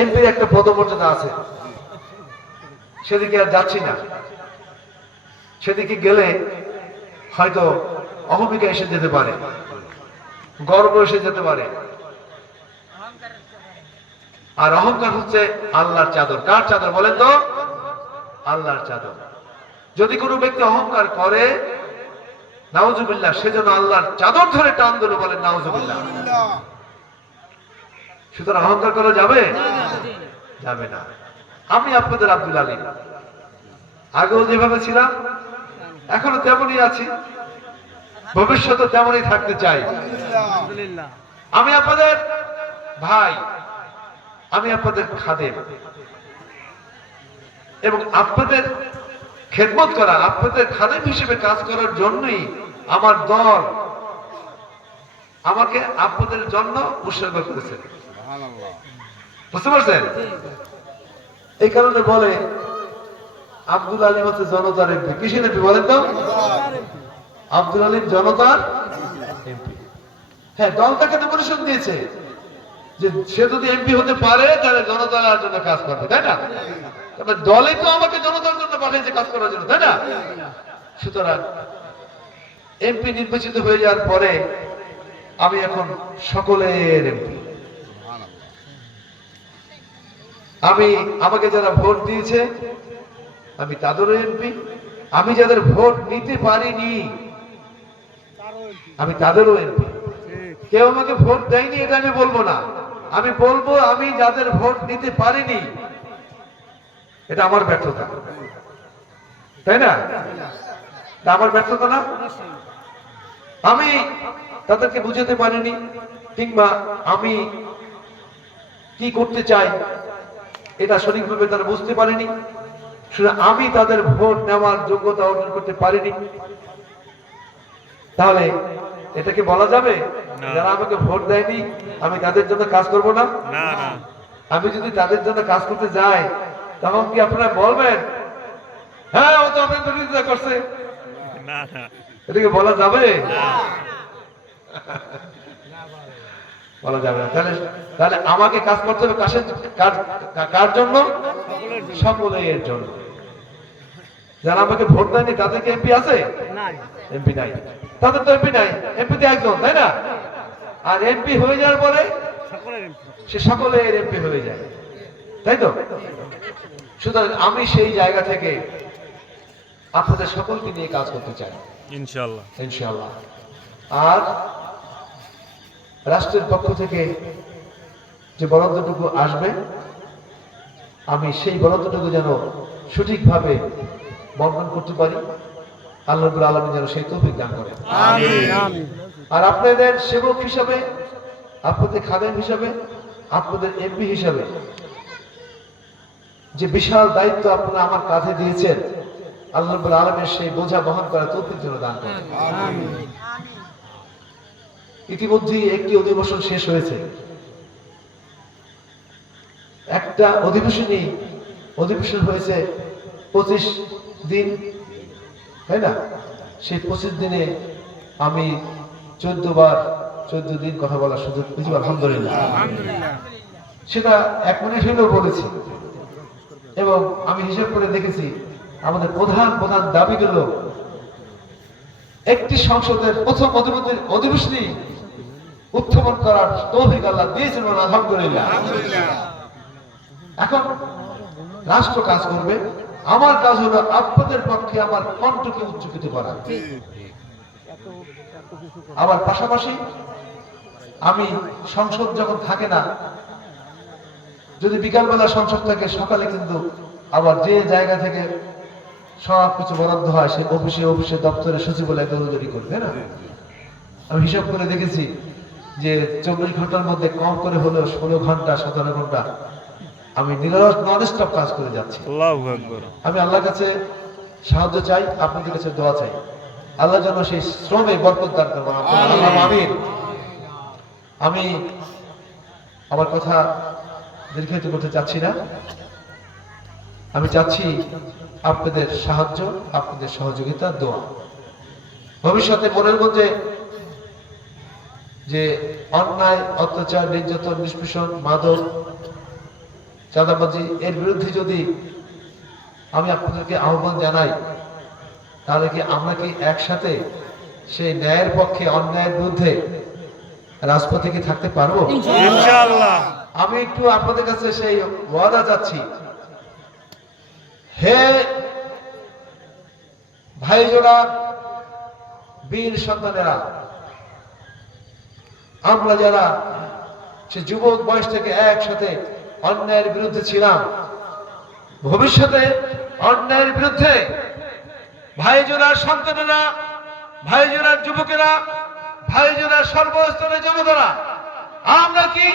এমপির একটা পদমর্যাদা আছে, সেদিকে আর যাচ্ছি না। সেদিকে গেলে হয়তো অহমিকা এসে যেতে পারে, গর্ব এসে যেতে পারে। আর অহংকার হচ্ছে আল্লাহর চাদর। কার চাদর বলেন তো? আল্লাহর চাদর। যদি কোনো ব্যক্তি অহংকার করে, নাউজুবিল্লাহ, সেজন্য আল্লাহর চাদর ধরে টান দিল, বলেন নাউজুবিল্লাহ। সুতরাং অহংকার করা যাবে? যাবে না। আমি আপনাদের আব্দুল আলীম, আগেও যেভাবে ছিলাম এখনো তেমনই আছি, ভবিষ্যতে তেমনই থাকতে চাই। আমি আপনাদের ভাই, আমি আপনাদের খাদেম, এবং আপনাদের খেদমত করা, আপনাদের খাদেম হিসেবে কাজ করার জন্যই আমার দল আমাকে আপনাদের জন্য উৎসর্গ করেছে। বুঝতে পারছেন? এই কারণে বলে আব্দুল আলীম হচ্ছে জনতার এমপি। কিসের এমপি বলেন তো? আব্দুল আলীম জনতার এমপি। হ্যাঁ, দল তাকে নমিনেশন দিয়েছে যে সে যদি এমপি হতে পারে তাহলে জনতার জন্য কাজ করবে, তাই না? তবে দলে তো আমাকে জনতার জন্য পাঠিয়েছে কাজ করার জন্য, তাই না? সুতরাং এমপি নির্বাচিত হয়ে যাওয়ার পরে আমি এখন সকলের এমপি। আমি, আমাকে যারা ভোট দিয়েছে আমি তাদেরও এমপি। আমি যাদের ভোট নিতে পারিনি আমি তাদেরও এমপি। কেউ আমাকে ভোট দেয়নি এটা আমি বলবো না, আমি বলবো আমি যাদের ভোট নিতে পারিনি এটা আমার ব্যর্থতা, তাই না? এটা আমার ব্যর্থতা না? আমি তাদেরকে বুঝাতে পারিনি, কিংবা আমি কি করতে চাই এটা সঠিকভাবে তারা বুঝতে পারেনি, শুধু আমি তাদের ভোট নেওয়ার যোগ্যতা অর্জন করতে পারিনি। তাহলে এটাকে বলা যাবে যারা আমাকে ভোট দেয়নি আমি তাদের জন্য কাজ করব না? আমি যদি তাদের জন্য কাজ করতে যাই তখন কি আপনারা বলবেন হ্যাঁ ও তো আপনার বিরোধিতা করছে? এটাকে বলা যাবে? বলা যাবে না। তাহলে তাহলে আমাকে কাজ করতে হবে কার জন্য? সকলের জন্য। যারা আমাকে ভোট দেয়নি তাদের কি এমপি আছে? এমপি নাই। তাদের তো এমপি নাই, এমপি তো একজন, তাই না? আর এমপি হয়ে যাওয়ার পরে সে সকলের এমপি হয়ে যায়, তাই তো? সুতরাং আমি সেই জায়গা থেকে আপনাদের সকলকে নিয়ে কাজ করতে চাই ইনশাআল্লাহ, ইনশাআল্লাহ। আর রাষ্ট্রের পক্ষ থেকে যে বরাদ্দটুকু আসবে আমি সেই বরাদ্দটুকু যেন সঠিকভাবে বন্টন করতে পারি, আল্লাহ রাব্বুল আলামিন যেন সেই তৌফিক দান করেন। আমিন। আর আপনাদের সেবক হিসাবে, আপনাদের খাদেম হিসাবে, আপনাদের এমপি হিসাবে যে বিশাল দায়িত্ব আপনারা আমার কাঁধে দিয়েছেন, আল্লাহ রাব্বুল আলামিন সেই বোঝা বহন করার তৌফিক যেন দান করেন। আমিন। ইতিমধ্যেই একটি অধিবেশন শেষ হয়েছে। একটা অধিবেশন হয়েছে 25 দিন, তাই না? সেই 25 দিনে আমি 14 দিন কথা বলার সুযোগ পেয়েছি, আলহামদুলিল্লাহ। সেটা 1 মিনিট হলেও বলেছি, এবং আমি হিসাব করে দেখেছি আমাদের প্রধান দাবিগুলো একটি সংসদের প্রথম অধিবেশনই উত্থাপন করার তৌফিক আল্লাহ দিয়েছেন, আলহামদুলিল্লাহ। এখন রাষ্ট্র কাজ করবে, আমার কাজ হলো আপনাদের পক্ষে আমার কণ্ঠকে উচ্চকিত করা। আবার পাশাপাশি আমি সংসদ যখন থাকে না, যদি বিকালবেলা সংসদ থাকে, সকালে কিন্তু আবার যে জায়গা থেকে সব কিছু বরাদ্দ হয় সে অফিসে দপ্তরে সচিবালয় দৌড়দৌড়ি করবে না। আমি হিসাব করে দেখেছি যে 24 ঘন্টার মধ্যে কম করে হলেও 16 ঘন্টা 17 ঘন্টা আমি নন স্টপ কাজ করে যাচ্ছি। আল্লাহু আকবার। আমি আল্লাহর কাছে সাহায্য চাই, আপনাদের কাছে দোয়া চাই, আল্লাহ যেন সেই শ্রমে বরকত দান করেন। আল্লাহুম্মা আমিন। আমি আমার কথা দীর্ঘায়িত করতে চাচ্ছি না। আমি চাচ্ছি আপনাদের সাহায্য, আপনাদের সহযোগিতা, দোয়া। ভবিষ্যতে মনের মধ্যে যে অন্যায়, অত্যাচার, নির্যাতন, নিষ্পেষণ, মাদক চাঁদাবাজি এর বিরুদ্ধে যদি আমি আপনাদেরকে আহ্বান জানাই, তাহলে কি আমরা কি একসাথে সেই ন্যায়ের পক্ষে অন্যায়ের বিরুদ্ধে রাজপথে কি থাকতে পারবো? ইনশাআল্লাহ। আমি একটু আপনাদের কাছে সেই ওয়াদা চাচ্ছি। হে ভাইজোরা, বীর সন্তানেরা, আমরা যারা সে যুবক বয়স থেকে একসাথে অন্যায়ের বিরুদ্ধে ছিলাম, ভবিষ্যতে অন্যায়ের বিরুদ্ধে ভাইজোরার সন্তানেরা, ভাইজোরার যুবকেরা, ভাইজোরার সর্বস্তরের জনতারা আমরা কি